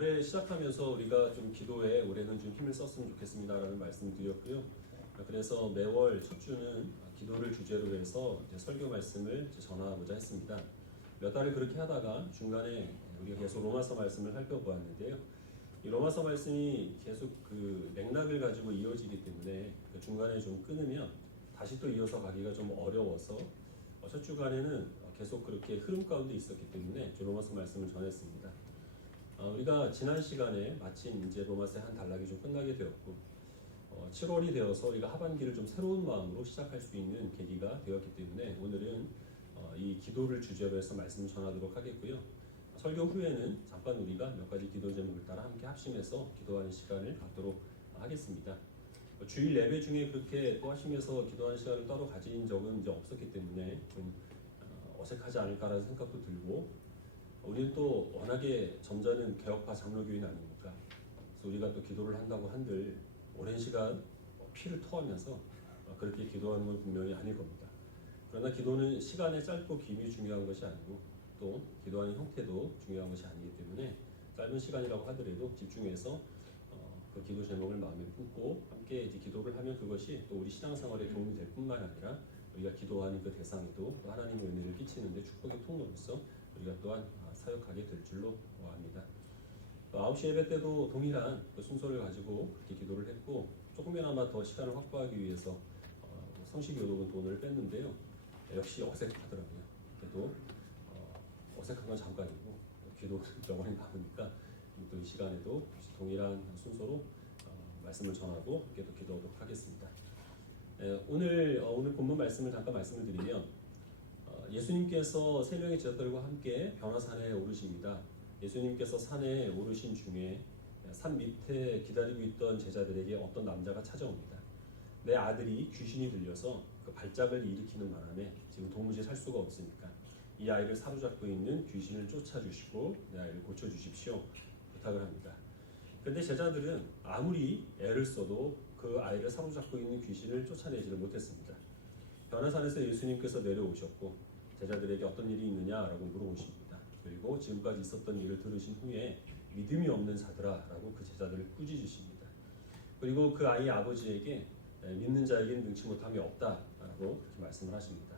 올해 시작하면서 우리가 좀 기도에 올해는 좀 힘을 썼으면 좋겠습니다라는 말씀을 드렸고요. 그래서 매월 첫 주는 기도를 주제로 해서 이제 설교 말씀을 이제 전하고자 했습니다. 몇 달을 그렇게 하다가 중간에 우리가 계속 로마서 말씀을 살펴보았는데요. 이 로마서 말씀이 계속 그 맥락을 가지고 이어지기 때문에 그 중간에 좀 끊으면 다시 또 이어서 가기가 좀 어려워서 첫 주간에는 계속 그렇게 흐름 가운데 있었기 때문에 로마서 말씀을 전했습니다. 우리가 지난 시간에 마침 이제 로마서의 한 단락이 좀 끝나게 되었고 7월이 되어서 우리가 하반기를 좀 새로운 마음으로 시작할 수 있는 계기가 되었기 때문에 오늘은 이 기도를 주제로 해서 말씀을 전하도록 하겠고요. 설교 후에는 잠깐 우리가 몇 가지 기도 제목을 따라 함께 합심해서 기도하는 시간을 갖도록 하겠습니다. 주일 예배 중에 그렇게 또 하시면서 기도하는 시간을 따로 가진 적은 이제 없었기 때문에 좀 어색하지 않을까라는 생각도 들고, 우리는 또 워낙에 점잖은 개혁파 장로교인 아닙니까? 그래서 우리가 또 기도를 한다고 한들 오랜 시간 피를 토하면서 그렇게 기도하는 건 분명히 아닐 겁니다. 그러나 기도는 시간의 짧고 김이 중요한 것이 아니고 또 기도하는 형태도 중요한 것이 아니기 때문에 짧은 시간이라고 하더라도 집중해서 그 기도 제목을 마음에 품고 함께 이제 기도를 하면 그것이 또 우리 신앙생활에 도움이 될 뿐만 아니라 우리가 기도하는 그 대상에도 또 하나님의 은혜를 끼치는데 축복의 통로로서 우리가 또한 사역하게 될 줄로 압니다. 9시 예배 때도 동일한 그 순서를 가지고 그렇게 기도를 했고, 조금이나마 더 시간을 확보하기 위해서 성시교독은 돈을 뺐는데요. 역시 어색하더라고요. 그래도 어색한 건 잠깐이고 기도 영원히 남으니까 또 이 시간에도 동일한 순서로 말씀을 전하고 함께 또 기도하도록 하겠습니다. 오늘 본문 말씀을 잠깐 말씀을 드리면 예수님께서 세 명의 제자들과 함께 변화산에 오르십니다. 예수님께서 산에 오르신 중에 산 밑에 기다리고 있던 제자들에게 어떤 남자가 찾아옵니다. 내 아들이 귀신이 들려서 그 발작을 일으키는 바람에 지금 도무지 살 수가 없으니까 이 아이를 사로잡고 있는 귀신을 쫓아주시고 내 아이를 고쳐주십시오 부탁을 합니다. 그런데 제자들은 아무리 애를 써도 그 아이를 사로잡고 있는 귀신을 쫓아내지를 못했습니다. 변화산에서 예수님께서 내려오셨고 제자들에게 어떤 일이 있느냐라고 물어보십니다. 그리고 지금까지 있었던 일을 들으신 후에 믿음이 없는 자들아 라고 그 제자들을 꾸짖으십니다. 그리고 그 아이의 아버지에게 믿는 자에게는 능치 못함이 없다라고 그렇게 말씀을 하십니다.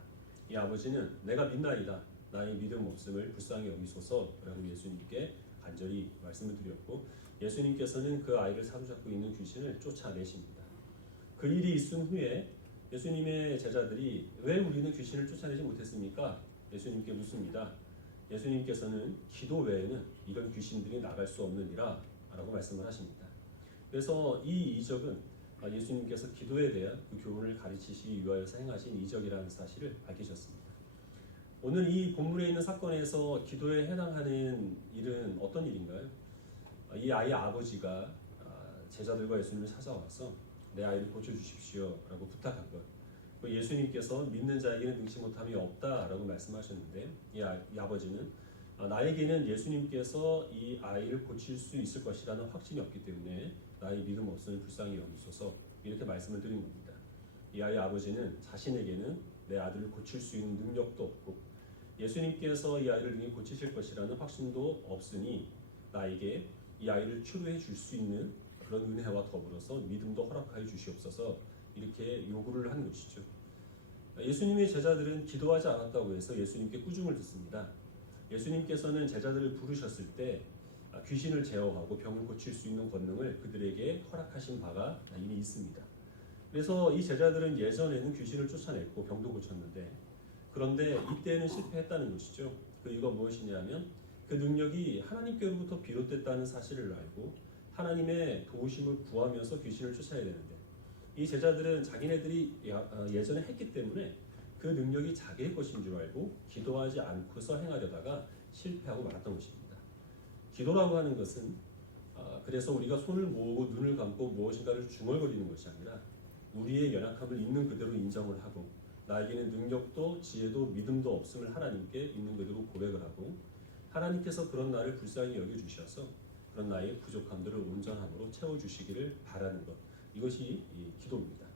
이 아버지는 내가 믿나이다, 나의 믿음 없음을 불쌍히 여기소서라고 예수님께 간절히 말씀을 드렸고, 예수님께서는 그 아이를 사로잡고 있는 귀신을 쫓아내십니다. 그 일이 있은 후에 예수님의 제자들이 왜 우리는 귀신을 쫓아내지 못했습니까? 예수님께 묻습니다. 예수님께서는 기도 외에는 이런 귀신들이 나갈 수 없느니라 라고 말씀을 하십니다. 그래서 이 이적은 예수님께서 기도에 대한 그 교훈을 가르치시기 위하여서 행하신 이적이라는 사실을 밝히셨습니다. 오늘 이 본문에 있는 사건에서 기도에 해당하는 일은 어떤 일인가요? 이 아이의 아버지가 제자들과 예수님을 찾아와서 내 아이를 고쳐주십시오 라고 부탁한 것, 예수님께서 믿는 자에게는 능치 못함이 없다라고 말씀하셨는데 이 아버지는 나에게는 예수님께서 이 아이를 고칠 수 있을 것이라는 확신이 없기 때문에 나의 믿음 없음을 불쌍히 여기소서 이렇게 말씀을 드린 겁니다. 이 아이의 아버지는 자신에게는 내 아들을 고칠 수 있는 능력도 없고 예수님께서 이 아이를 능히 고치실 것이라는 확신도 없으니 나에게 이 아이를 치료해 줄 수 있는 그런 은혜와 더불어서 믿음도 허락하여 주시옵소서 이렇게 요구를 하는 것이죠. 예수님의 제자들은 기도하지 않았다고 해서 예수님께 꾸중을 듣습니다. 예수님께서는 제자들을 부르셨을 때 귀신을 제어하고 병을 고칠 수 있는 권능을 그들에게 허락하신 바가 이미 있습니다. 그래서 이 제자들은 예전에는 귀신을 쫓아냈고 병도 고쳤는데, 그런데 이때는 실패했다는 것이죠. 그 이유가 무엇이냐면 그 능력이 하나님께로부터 비롯됐다는 사실을 알고 하나님의 도우심을 구하면서 귀신을 쫓아야 되는데, 이 제자들은 자기네들이 예전에 했기 때문에 그 능력이 자기의 것인 줄 알고 기도하지 않고서 행하려다가 실패하고 말았던 것입니다. 기도라고 하는 것은 그래서 우리가 손을 모으고 눈을 감고 무엇인가를 중얼거리는 것이 아니라 우리의 연약함을 있는 그대로 인정을 하고 나에게는 능력도 지혜도 믿음도 없음을 하나님께 있는 그대로 고백을 하고 하나님께서 그런 나를 불쌍히 여겨주셔서 그런 나의 부족함들을 온전함으로 채워주시기를 바라는 것, 이것이 기도입니다.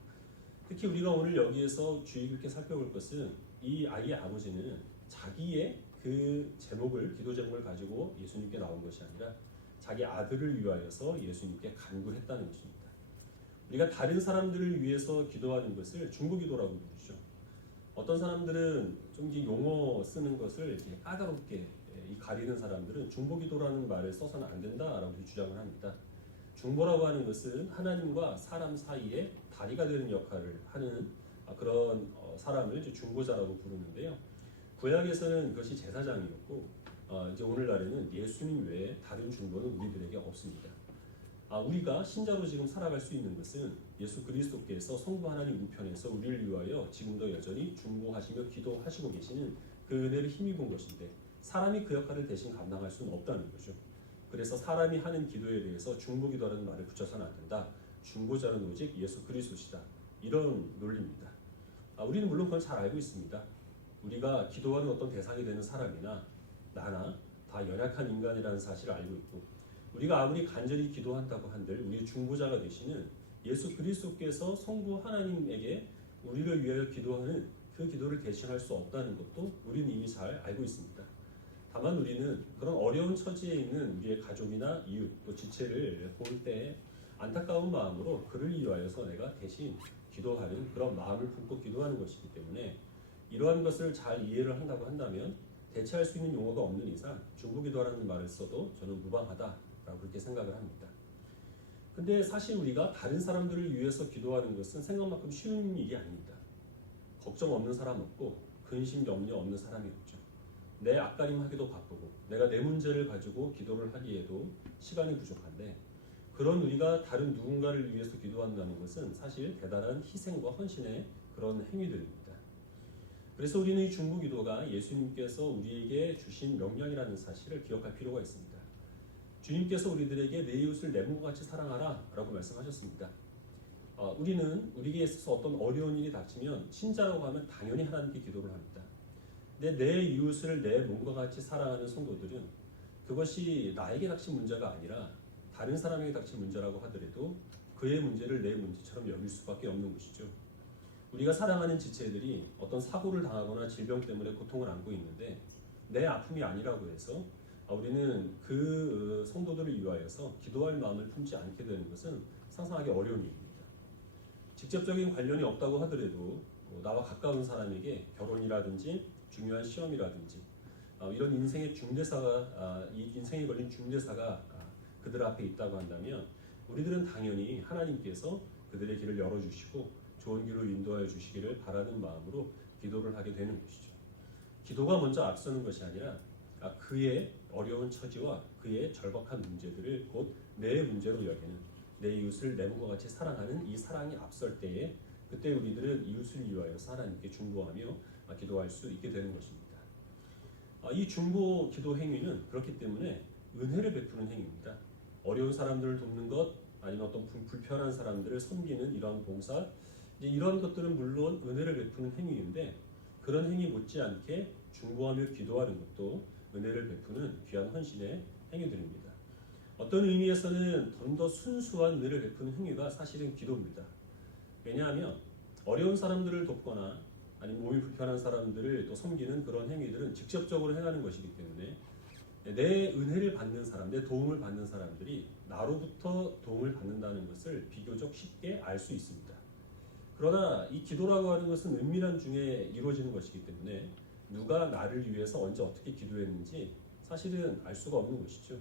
특히 우리가 오늘 여기에서 주의 깊게 살펴볼 것은 이 아이의 아버지는 자기의 그 제목을, 기도 제목을 가지고 예수님께 나온 것이 아니라 자기 아들을 위하여서 예수님께 간구했다는 것입니다. 우리가 다른 사람들을 위해서 기도하는 것을 중보기도라고 부르죠. 어떤 사람들은 좀 이 용어 쓰는 것을 이렇게 까다롭게 이 가리는 사람들은 중보기도라는 말을 써서는 안 된다라고 주장을 합니다. 중보라고 하는 것은 하나님과 사람 사이에 다리가 되는 역할을 하는 그런 사람을 이제 중보자라고 부르는데요. 구약에서는 그것이 제사장이었고 이제 오늘날에는 예수님 외에 다른 중보는 우리들에게 없습니다. 우리가 신자로 지금 살아갈 수 있는 것은 예수 그리스도께서 성부 하나님 우편에서 우리를 위하여 지금도 여전히 중보하시며 기도하시고 계시는 그 은혜를 힘입은 것인데 사람이 그 역할을 대신 감당할 수는 없다는 거죠. 그래서 사람이 하는 기도에 대해서 중보기도라는 말을 붙여서는 안 된다. 중보자는 오직 예수 그리스도시다. 이런 논리입니다. 우리는 물론 그건 잘 알고 있습니다. 우리가 기도하는 어떤 대상이 되는 사람이나 나나 다 연약한 인간이라는 사실을 알고 있고 우리가 아무리 간절히 기도한다고 한들 우리의 중보자가 되시는 예수 그리스도께서 성부 하나님에게 우리를 위하여 기도하는 그 기도를 대신할 수 없다는 것도 우리는 이미 잘 알고 있습니다. 다만 우리는 그런 어려운 처지에 있는 우리의 가족이나 이웃 또 지체를 볼 때 안타까운 마음으로 그를 위하여서 내가 대신 기도하는 그런 마음을 품고 기도하는 것이기 때문에 이러한 것을 잘 이해를 한다고 한다면 대체할 수 있는 용어가 없는 이상 중보기도라는 말을 써도 저는 무방하다라고 그렇게 생각을 합니다. 근데 사실 우리가 다른 사람들을 위해서 기도하는 것은 생각만큼 쉬운 일이 아닙니다. 걱정 없는 사람 없고 근심 염려 없는 사람이 없죠. 내 앞가림 하기도 바쁘고 내가 내 문제를 가지고 기도를 하기에도 시간이 부족한데 그런 우리가 다른 누군가를 위해서 기도한다는 것은 사실 대단한 희생과 헌신의 그런 행위들입니다. 그래서 우리는 이 중보기도가 예수님께서 우리에게 주신 명령이라는 사실을 기억할 필요가 있습니다. 주님께서 우리들에게 내 이웃을 내 몸과 같이 사랑하라 라고 말씀하셨습니다. 우리는 우리에게 있어서 어떤 어려운 일이 닥치면 신자라고 하면 당연히 하나님께 기도를 합니다. 근데 내 이웃을 내 몸과 같이 사랑하는 성도들은 그것이 나에게 닥친 문제가 아니라 다른 사람에게 닥친 문제라고 하더라도 그의 문제를 내 문제처럼 여길 수밖에 없는 것이죠. 우리가 사랑하는 지체들이 어떤 사고를 당하거나 질병 때문에 고통을 안고 있는데 내 아픔이 아니라고 해서 우리는 그 성도들을 위하여서 기도할 마음을 품지 않게 되는 것은 상상하기 어려운 일입니다. 직접적인 관련이 없다고 하더라도 나와 가까운 사람에게 결혼이라든지 중요한 시험이라든지 이런 인생의 중대사가 이 인생에 걸린 중대사가 그들 앞에 있다고 한다면 우리들은 당연히 하나님께서 그들의 길을 열어주시고 좋은 길로 인도하여 주시기를 바라는 마음으로 기도를 하게 되는 것이죠. 기도가 먼저 앞서는 것이 아니라 그의 어려운 처지와 그의 절박한 문제들을 곧 내 문제로 여기는 내 이웃을 내 몸과 같이 사랑하는 이 사랑이 앞설 때에 그때 우리들은 이웃을 위하여서 하나님께 중보하며 기도할 수 있게 되는 것입니다. 이 중보 기도 행위는 그렇기 때문에 은혜를 베푸는 행위입니다. 어려운 사람들을 돕는 것 아니면 어떤 불편한 사람들을 섬기는 이런 봉사 이런 것들은 물론 은혜를 베푸는 행위인데 그런 행위 못지않게 중보하며 기도하는 것도 은혜를 베푸는 귀한 헌신의 행위들입니다. 어떤 의미에서는 좀 더 순수한 은혜를 베푸는 행위가 사실은 기도입니다. 왜냐하면 어려운 사람들을 돕거나 아니면 몸이 불편한 사람들을 또 섬기는 그런 행위들은 직접적으로 행하는 것이기 때문에 내 은혜를 받는 사람, 내 도움을 받는 사람들이 나로부터 도움을 받는다는 것을 비교적 쉽게 알 수 있습니다. 그러나 이 기도라고 하는 것은 은밀한 중에 이루어지는 것이기 때문에 누가 나를 위해서 언제 어떻게 기도했는지 사실은 알 수가 없는 것이죠.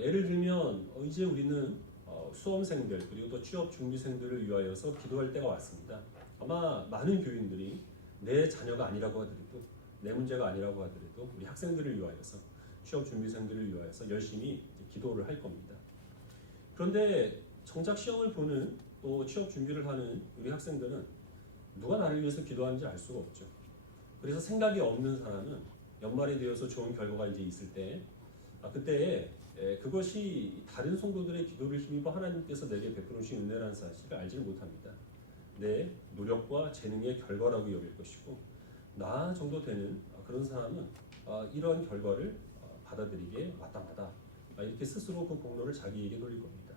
예를 들면 이제 우리는 수험생들 그리고 또 취업 준비생들을 위하여서 기도할 때가 왔습니다. 아마 많은 교인들이 내 자녀가 아니라고 하더라도 내 문제가 아니라고 하더라도 우리 학생들을 위하여서 취업 준비생들을 위하여서 열심히 기도를 할 겁니다. 그런데 정작 시험을 보는 또 취업 준비를 하는 우리 학생들은 누가 나를 위해서 기도하는지 알 수가 없죠. 그래서 생각이 없는 사람은 연말이 되어서 좋은 결과가 이제 있을 때 그때 그것이 다른 성도들의 기도를 힘입어 하나님께서 내게 베푸신 은혜라는 사실을 알지를 못합니다. 내 노력과 재능의 결과라고 여길 것이고 나 정도 되는 그런 사람은 이러한 결과를 받아들이기에 마땅하다. 이렇게 스스로 그 공로를 자기에게 돌릴 겁니다.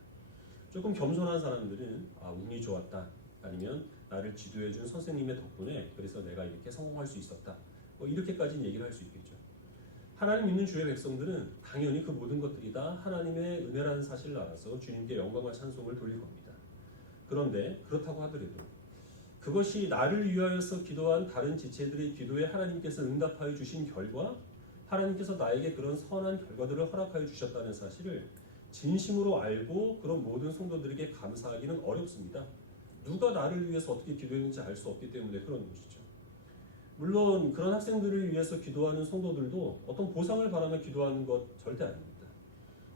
조금 겸손한 사람들은 운이 좋았다. 아니면 나를 지도해준 선생님의 덕분에 그래서 내가 이렇게 성공할 수 있었다. 이렇게까지는 얘기를 할 수 있겠죠. 하나님 믿는 주의 백성들은 당연히 그 모든 것들이 다 하나님의 은혜라는 사실을 알아서 주님께 영광과 찬송을 돌릴 겁니다. 그런데 그렇다고 하더라도 그것이 나를 위하여서 기도한 다른 지체들의 기도에 하나님께서 응답하여 주신 결과 하나님께서 나에게 그런 선한 결과들을 허락하여 주셨다는 사실을 진심으로 알고 그런 모든 성도들에게 감사하기는 어렵습니다. 누가 나를 위해서 어떻게 기도했는지 알 수 없기 때문에 그런 것이죠. 물론 그런 학생들을 위해서 기도하는 성도들도 어떤 보상을 바라며 기도하는 것 절대 아닙니다.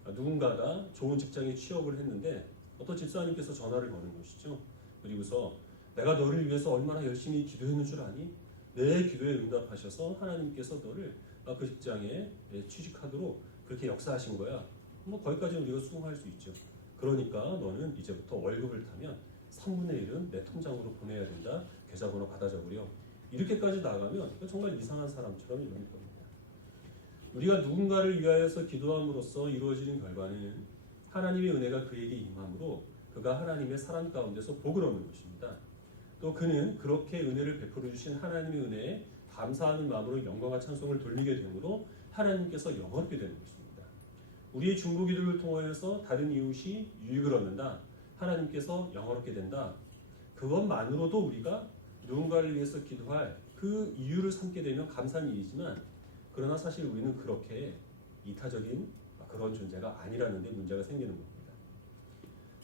누군가가 좋은 직장에 취업을 했는데 어떤 집사님께서 전화를 거는 것이죠. 그리고서 내가 너를 위해서 얼마나 열심히 기도했는 줄 아니? 내 기도에 응답하셔서 하나님께서 너를 그 직장에 취직하도록 그렇게 역사하신 거야. 뭐 거기까지는 우리가 수긍할 수 있죠. 그러니까 너는 이제부터 월급을 타면 3분의 1은 내 통장으로 보내야 된다. 계좌번호 받아 적으려. 이렇게까지 나가면 정말 이상한 사람처럼 이럴 겁니다. 우리가 누군가를 위하여서 기도함으로써 이루어지는 결과는 하나님의 은혜가 그에게 임함으로 그가 하나님의 사랑 가운데서 복을 얻는 것입니다. 또 그는 그렇게 은혜를 베풀어 주신 하나님의 은혜에 감사하는 마음으로 영광과 찬송을 돌리게 되므로 하나님께서 영원하게 되는 것입니다. 우리의 중보기도를 통하여서 다른 이웃이 유익을 얻는다. 하나님께서 영원하게 된다. 그것만으로도 우리가 누군가를 위해서 기도할 그 이유를 삼게 되면 감사한 일이지만 그러나 사실 우리는 그렇게 이타적인 그런 존재가 아니라는 데 문제가 생기는 겁니다.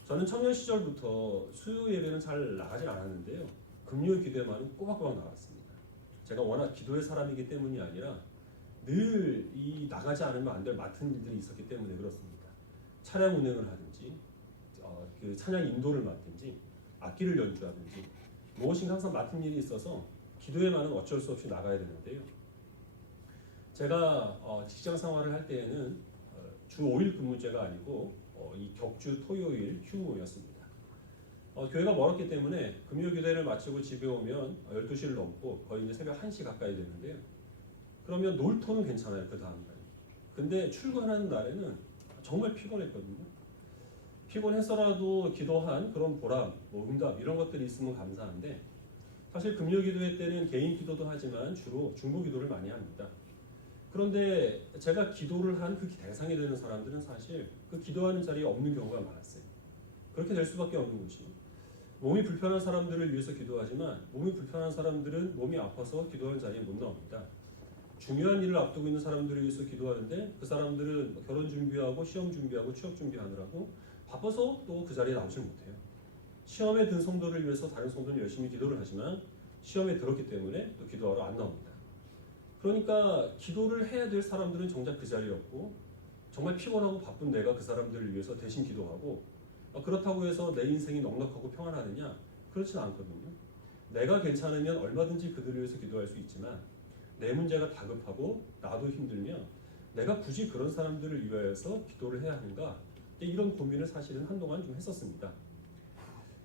저는 청년 시절부터 수요 예배는 잘 나가지 않았는데요. 금요 기도에만은 꼬박꼬박 나갔습니다. 제가 워낙 기도의 사람이기 때문이 아니라 늘 이 나가지 않으면 안 될 맡은 일들이 있었기 때문에 그렇습니다. 차량 운행을 하든지 그 찬양 인도를 맡든지 악기를 연주하든지 무엇인가 항상 맡은 일이 있어서 기도에만은 어쩔 수 없이 나가야 되는데요. 제가 직장 생활을 할 때에는 주 5일 근무제가 아니고 이 격주 토요일 휴무였습니다. 교회가 멀었기 때문에 금요 기도회를 마치고 집에 오면 12시를 넘고 거의 이제 새벽 1시 가까이 되는데요. 그러면 놀토는 괜찮아요. 그 다음 날. 근데 출근하는 날에는 정말 피곤했거든요. 피곤해서라도 기도한 그런 보람, 응답 이런 것들이 있으면 감사한데 사실 금요 기도회 때는 개인 기도도 하지만 주로 중보 기도를 많이 합니다. 그런데 제가 기도를 한 그 대상이 되는 사람들은 사실 그 기도하는 자리에 없는 경우가 많았어요. 그렇게 될 수밖에 없는 것이죠. 몸이 불편한 사람들을 위해서 기도하지만 몸이 불편한 사람들은 몸이 아파서 기도하는 자리에 못 나옵니다. 중요한 일을 앞두고 있는 사람들을 위해서 기도하는데 그 사람들은 결혼 준비하고 시험 준비하고 취업 준비하느라고 바빠서 또 그 자리에 나오지 못해요. 시험에 든 성도를 위해서 다른 성도는 열심히 기도를 하지만 시험에 들었기 때문에 또 기도하러 안 나옵니다. 그러니까 기도를 해야 될 사람들은 정작 그 자리에 없고 정말 피곤하고 바쁜 내가 그 사람들을 위해서 대신 기도하고 그렇다고 해서 내 인생이 넉넉하고 평안하느냐? 그렇진 않거든요. 내가 괜찮으면 얼마든지 그들을 위해서 기도할 수 있지만 내 문제가 다급하고 나도 힘들면 내가 굳이 그런 사람들을 위하여서 기도를 해야 하는가? 이런 고민을 사실은 한동안 좀 했었습니다.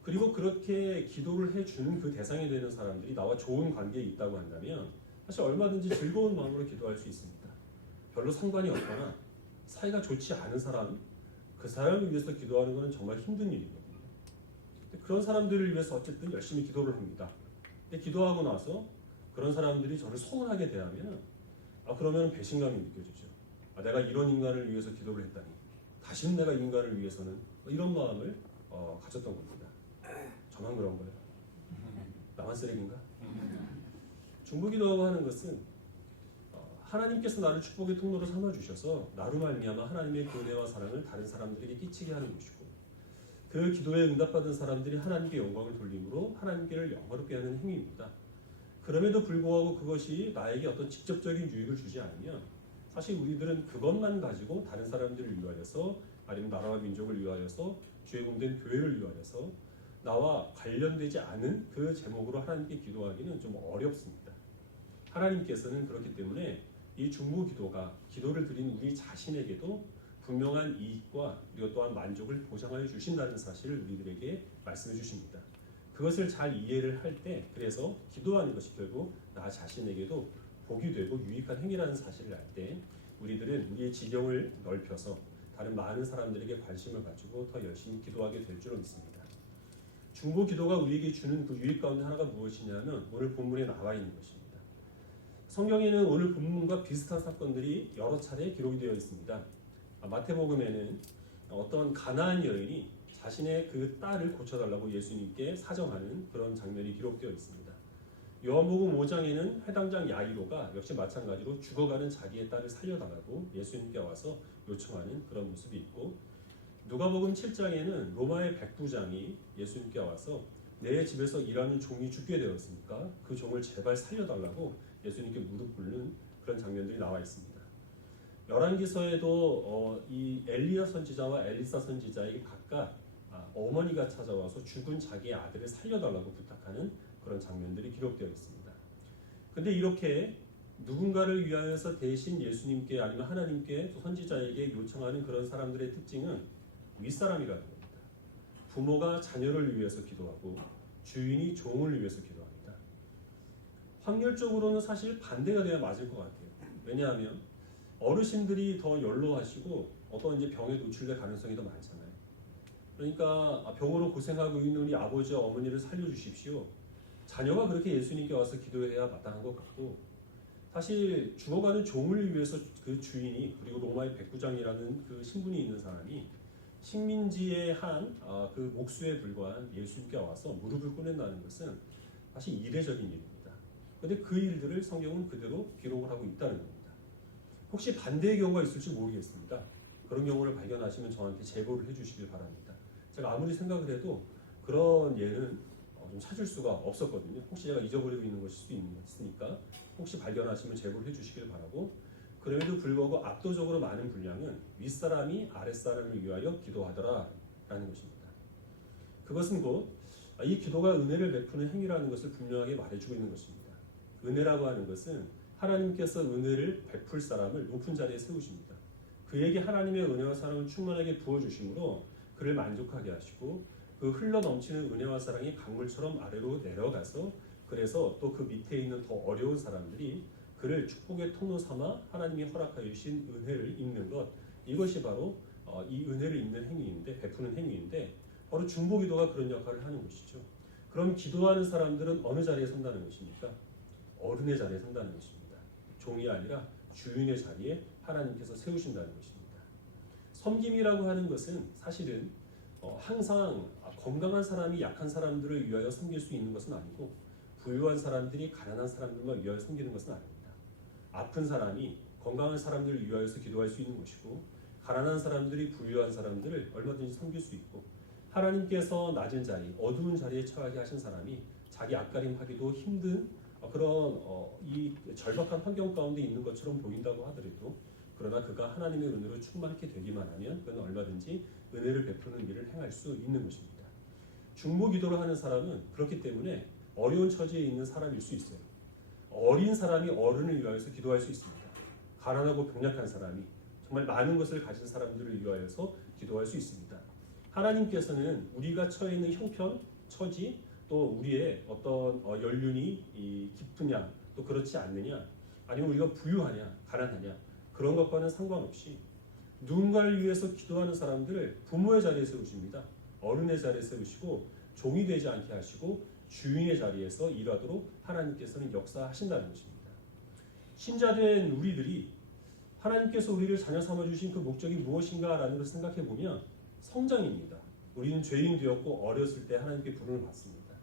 그리고 그렇게 기도를 해주는 그 대상이 되는 사람들이 나와 좋은 관계에 있다고 한다면 사실 얼마든지 즐거운 마음으로 기도할 수 있습니다. 별로 상관이 없거나 사이가 좋지 않은 사람, 그 사람을 위해서 기도하는 것은 정말 힘든 일이거든요. 그런 사람들을 위해서 어쨌든 열심히 기도를 합니다. 근데 기도하고 나서 그런 사람들이 저를 서운하게 대하면 그러면 배신감이 느껴지죠. 내가 이런 인간을 위해서 기도를 했다니 다시는 내가 이 인간을 위해서는 이런 마음을 가졌던 겁니다. 저만 그런 거예요. 나만 쓰레기인가? 중보기도하고 하는 것은 하나님께서 나를 축복의 통로로 삼아주셔서 나로 말미암아 하나님의 은혜와 사랑을 다른 사람들에게 끼치게 하는 것이고 그 기도에 응답받은 사람들이 하나님께 영광을 돌림으로 하나님께를 영화롭게 하는 행위입니다. 그럼에도 불구하고 그것이 나에게 어떤 직접적인 유익을 주지 않으면 사실 우리들은 그것만 가지고 다른 사람들을 위하여서 아니면 나라와 민족을 위하여서 주의 공된 교회를 위하여서 나와 관련되지 않은 그 제목으로 하나님께 기도하기는 좀 어렵습니다. 하나님께서는 그렇기 때문에 이 중보 기도가 기도를 드린 우리 자신에게도 분명한 이익과 그리고 또한 만족을 보장하여 주신다는 사실을 우리들에게 말씀해 주십니다. 그것을 잘 이해를 할 때 그래서 기도하는 것이 결국 나 자신에게도 복이 되고 유익한 행위라는 사실을 알 때 우리들은 우리의 지경을 넓혀서 다른 많은 사람들에게 관심을 가지고 더 열심히 기도하게 될 줄로 믿습니다. 중보 기도가 우리에게 주는 그 유익 가운데 하나가 무엇이냐면 오늘 본문에 나와 있는 것입니다. 성경에는 오늘 본문과 비슷한 사건들이 여러 차례 기록이 되어 있습니다. 마태복음에는 어떤 가나안 여인이 자신의 그 딸을 고쳐달라고 예수님께 사정하는 그런 장면이 기록되어 있습니다. 요한복음 5장에는 해당장 야이로가 역시 마찬가지로 죽어가는 자기의 딸을 살려달라고 예수님께 와서 요청하는 그런 모습이 있고, 누가복음 7장에는 로마의 백부장이 예수님께 와서 내 집에서 일하는 종이 죽게 되었으니까 그 종을 제발 살려달라고 예수님께 무릎 꿇는 그런 장면들이 나와 있습니다. 열왕기서에도 이 엘리야 선지자와 엘리사 선지자에게 각각 어머니가 찾아와서 죽은 자기의 아들을 살려달라고 부탁하는 그런 장면들이 기록되어 있습니다. 근데 이렇게 누군가를 위하여서 대신 예수님께 아니면 하나님께 또 선지자에게 요청하는 그런 사람들의 특징은 윗사람이라는 겁니다. 부모가 자녀를 위해서 기도하고 주인이 종을 위해서 기도합니다. 확률적으로는 사실 반대가 돼야 맞을 것 같아요. 왜냐하면 어르신들이 더 연로하시고 어떤 이제 병에 노출될 가능성이 더 많잖아요. 그러니까 병으로 고생하고 있는 우리 아버지와 어머니를 살려주십시오. 자녀가 그렇게 예수님께 와서 기도해야 마땅한 것 같고, 사실 죽어가는 종을 위해서 그 주인이, 그리고 로마의 백부장이라는 그 신분이 있는 사람이 식민지의 한 그 목수에 불과한 예수님께 와서 무릎을 꿇는다는 것은 사실 이례적인 일입니다. 그런데 그 일들을 성경은 그대로 기록을 하고 있다는 겁니다. 혹시 반대의 경우가 있을지 모르겠습니다. 그런 경우를 발견하시면 저한테 제보를 해주시길 바랍니다. 제가 아무리 생각을 해도 그런 예는 좀 찾을 수가 없었거든요. 혹시 제가 잊어버리고 있는 것일 수 있으니까 혹시 발견하시면 제보를 해주시길 바라고, 그럼에도 불구하고 압도적으로 많은 분량은 윗사람이 아랫사람을 위하여 기도하더라라는 것입니다. 그것은 곧 이 기도가 은혜를 베푸는 행위라는 것을 분명하게 말해주고 있는 것입니다. 은혜라고 하는 것은 하나님께서 은혜를 베풀 사람을 높은 자리에 세우십니다. 그에게 하나님의 은혜와 사랑을 충만하게 부어주심으로 그를 만족하게 하시고, 그 흘러넘치는 은혜와 사랑이 강물처럼 아래로 내려가서 그래서 또 그 밑에 있는 더 어려운 사람들이 그를 축복의 통로 삼아 하나님이 허락하여 주신 은혜를 입는 것, 이것이 바로 이 은혜를 입는 행위인데, 베푸는 행위인데, 바로 중보기도가 그런 역할을 하는 것이죠. 그럼 기도하는 사람들은 어느 자리에 선다는 것입니까? 어른의 자리에 선다는 것입니다. 종이 아니라 주인의 자리에 하나님께서 세우신다는 것입니다. 섬김이라고 하는 것은 사실은 항상 건강한 사람이 약한 사람들을 위하여 섬길 수 있는 것은 아니고, 부유한 사람들이 가난한 사람들만 위하여 섬기는 것은 아닙니다. 아픈 사람이 건강한 자들을 위하여서 기도할 수 있는 것이고, 가난한 사람들이 부유한 사람들을 얼마든지 섬길 수 있고, 하나님께서 낮은 자리, 어두운 자리에 처하게 하신 사람이 자기 앞가림하기도 힘든 그런 이 절박한 환경 가운데 있는 것처럼 보인다고 하더라도, 그러나 그가 하나님의 은혜로 충만케 되기만 하면 그는 얼마든지 은혜를 베푸는 일을 행할 수 있는 것입니다. 중보기도를 하는 사람은 그렇기 때문에 어려운 처지에 있는 사람일 수 있어요. 어린 사람이 어른을 위하여서 기도할 수 있습니다. 가난하고 병약한 사람이 정말 많은 것을 가진 사람들을 위하여서 기도할 수 있습니다. 하나님께서는 우리가 처해 있는 형편, 처지, 또 우리의 어떤 연륜이 깊으냐, 또 그렇지 않느냐, 아니면 우리가 부유하냐, 가난하냐, 그런 것과는 상관없이 누군가를 위해서 기도하는 사람들을 부모의 자리에 세우십니다. 어른의 자리에 세우시고 종이 되지 않게 하시고 주인의 자리에서 일하도록 하나님께서는 역사하신다는 것입니다. 신자된 우리들이 하나님께서 우리를 자녀 삼아주신 그 목적이 무엇인가라는 것을 생각해보면 성장입니다. 우리는 죄인 되었고 어렸을 때 하나님께 부름을 받습니다.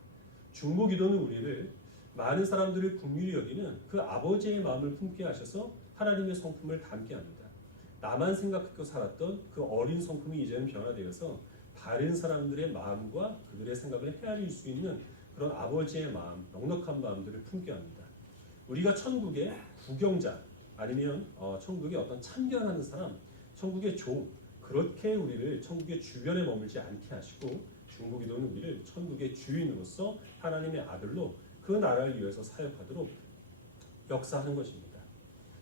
중보기도는 우리를 많은 사람들을 긍휼히 여기는 그 아버지의 마음을 품게 하셔서 하나님의 성품을 담게 합니다. 나만 생각하고 살았던 그 어린 성품이 이제는 변화되어서 다른 사람들의 마음과 그들의 생각을 헤아릴 수 있는 그런 아버지의 마음, 넉넉한 마음들을 품게 합니다. 우리가 천국의 구경자, 아니면 천국의 어떤 참견하는 사람, 천국의 종, 그렇게 우리를 천국의 주변에 머물지 않게 하시고, 중보기도는 우리를 천국의 주인으로서 하나님의 아들로 그 나라를 위해서 사역하도록 역사하는 것입니다.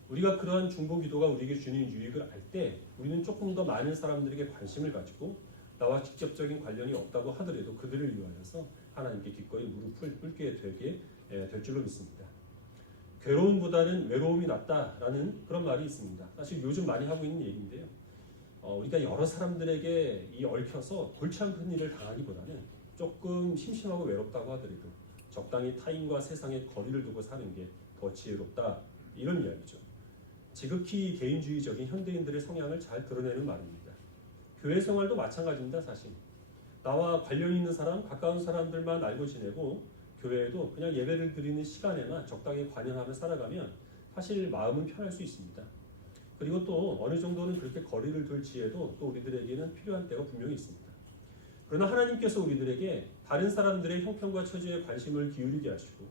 우리가 그러한 중보기도가 우리에게 주는 유익을 알 때 우리는 조금 더 많은 사람들에게 관심을 가지고, 나와 직접적인 관련이 없다고 하더라도 그들을 위하여서 하나님께 기꺼이 무릎을 꿇게 되게 될 줄로 믿습니다. 괴로움보다는 외로움이 낫다라는 그런 말이 있습니다. 사실 요즘 많이 하고 있는 얘기인데요. 우리가 여러 사람들에게 얽혀서 골치 아픈 일을 당하기보다는 조금 심심하고 외롭다고 하더라도 적당히 타인과 세상에 거리를 두고 사는 게 더 지혜롭다, 이런 이야기죠. 지극히 개인주의적인 현대인들의 성향을 잘 드러내는 말입니다. 교회 생활도 마찬가지입니다. 사실 나와 관련 있는 사람, 가까운 사람들만 알고 지내고 교회에도 그냥 예배를 드리는 시간에만 적당히 관여하며 살아가면 사실 마음은 편할 수 있습니다. 그리고 또 어느 정도는 그렇게 거리를 둘 지혜도 또 우리들에게는 필요한 때가 분명히 있습니다. 그러나 하나님께서 우리들에게 다른 사람들의 형편과 처지에 관심을 기울이게 하시고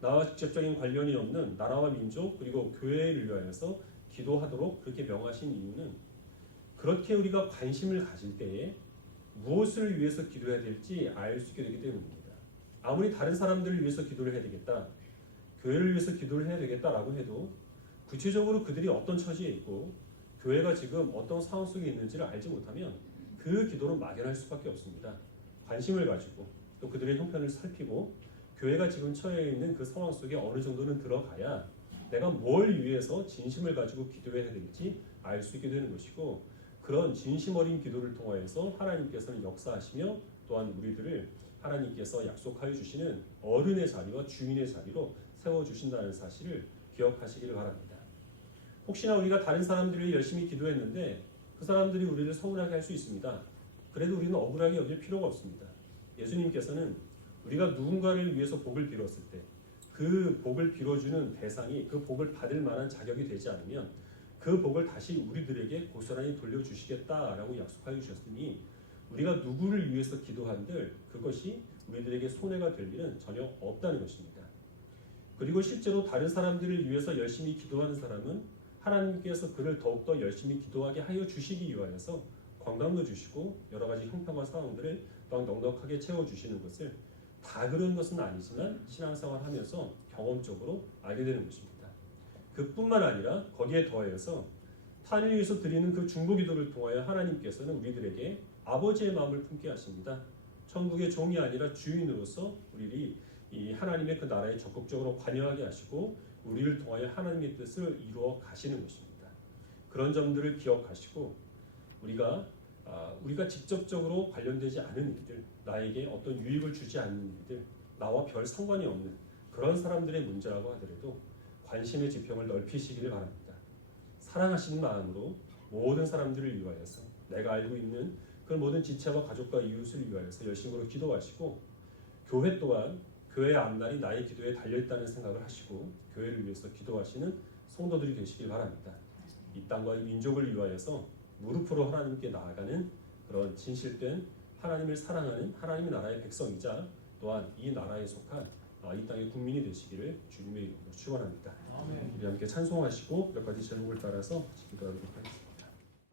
나와 직접적인 관련이 없는 나라와 민족 그리고 교회를 위하여서 기도하도록 그렇게 명하신 이유는 그렇게 우리가 관심을 가질 때에 무엇을 위해서 기도해야 될지 알 수 있게 되기 때문입니다. 아무리 다른 사람들을 위해서 기도를 해야 되겠다, 교회를 위해서 기도를 해야 되겠다라고 해도 구체적으로 그들이 어떤 처지에 있고 교회가 지금 어떤 상황 속에 있는지를 알지 못하면 그 기도는 막연할 수밖에 없습니다. 관심을 가지고 또 그들의 형편을 살피고 교회가 지금 처해 있는 그 상황 속에 어느 정도는 들어가야 내가 뭘 위해서 진심을 가지고 기도해야 될지 알 수 있게 되는 것이고 그런 진심 어린 기도를 통하여서 하나님께서는 역사하시며 또한 우리들을 하나님께서 약속하여 주시는 어른의 자리와 주인의 자리로 세워주신다는 사실을 기억하시기를 바랍니다. 혹시나 우리가 다른 사람들을 열심히 기도했는데 그 사람들이 우리를 서운하게 할 수 있습니다. 그래도 우리는 억울하게 여길 필요가 없습니다. 예수님께서는 우리가 누군가를 위해서 복을 빌었을 때 그 복을 빌어주는 대상이 그 복을 받을 만한 자격이 되지 않으면 그 복을 다시 우리들에게 고스란히 돌려주시겠다라고 약속하여 주셨으니 우리가 누구를 위해서 기도한들 그것이 우리들에게 손해가 될 일은 전혀 없다는 것입니다. 그리고 실제로 다른 사람들을 위해서 열심히 기도하는 사람은 하나님께서 그를 더욱더 열심히 기도하게 하여 주시기 위하여서 건강도 주시고 여러 가지 형편과 상황들을 또한 넉넉하게 채워주시는 것을 다 그런 것은 아니지만 신앙생활 하면서 경험적으로 알게 되는 것입니다. 그뿐만 아니라 거기에 더해서 타인을 위해서 드리는 그 중보기도를 통하여 하나님께서는 우리들에게 아버지의 마음을 품게 하십니다. 천국의 종이 아니라 주인으로서 우리를 이 하나님의 그 나라에 적극적으로 관여하게 하시고 우리를 통하여 하나님의 뜻을 이루어 가시는 것입니다. 그런 점들을 기억하시고 우리가 직접적으로 관련되지 않은 일들, 나에게 어떤 유익을 주지 않는 일들, 나와 별 상관이 없는 그런 사람들의 문제라고 하더라도 관심의 지평을 넓히시기를 바랍니다. 사랑하시는 마음으로 모든 사람들을 위하여서 내가 알고 있는 그 모든 지체와 가족과 이웃을 위하여서 열심으로 기도하시고 교회 또한 교회의 앞날이 나의 기도에 달려있다는 생각을 하시고 교회를 위해서 기도하시는 성도들이 되시길 바랍니다. 이 땅과 이 민족을 위하여서 무릎으로 하나님께 나아가는 그런 진실된 하나님을 사랑하는 하나님의 나라의 백성이자 또한 이 나라에 속한 이 땅의 국민이 되시기를 주님의 이름으로 축원합니다. 우리 함께 찬송하시고 몇 가지 제목을 따라서 기도하도록 하겠습니다.